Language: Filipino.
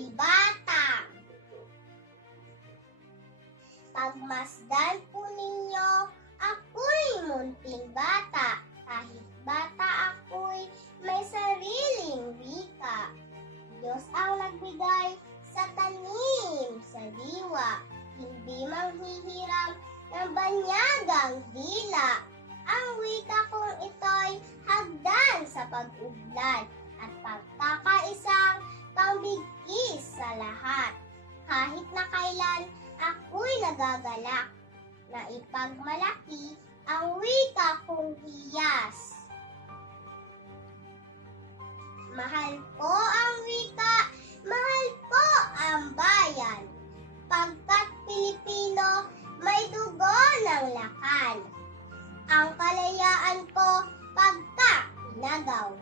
ako'y bata. Pagmasdan po ninyo, ako'y munting bata. Kahit bata ako'y may sariling wika. Diyos ang nagbigay sa tanim, sa diwa. Hindi manghihiram ng banyagang dila. Ang wika kong ito'y hagdan sa pag-uglad at pagkakaisang pambigkis nagagalak na ipagmalaki ang wika kong hiyas. Mahal ko ang wika, mahal ko ang bayan. Pagkat Pilipino, may dugo ng lakal. Ang kalayaan ko pagka inagaw,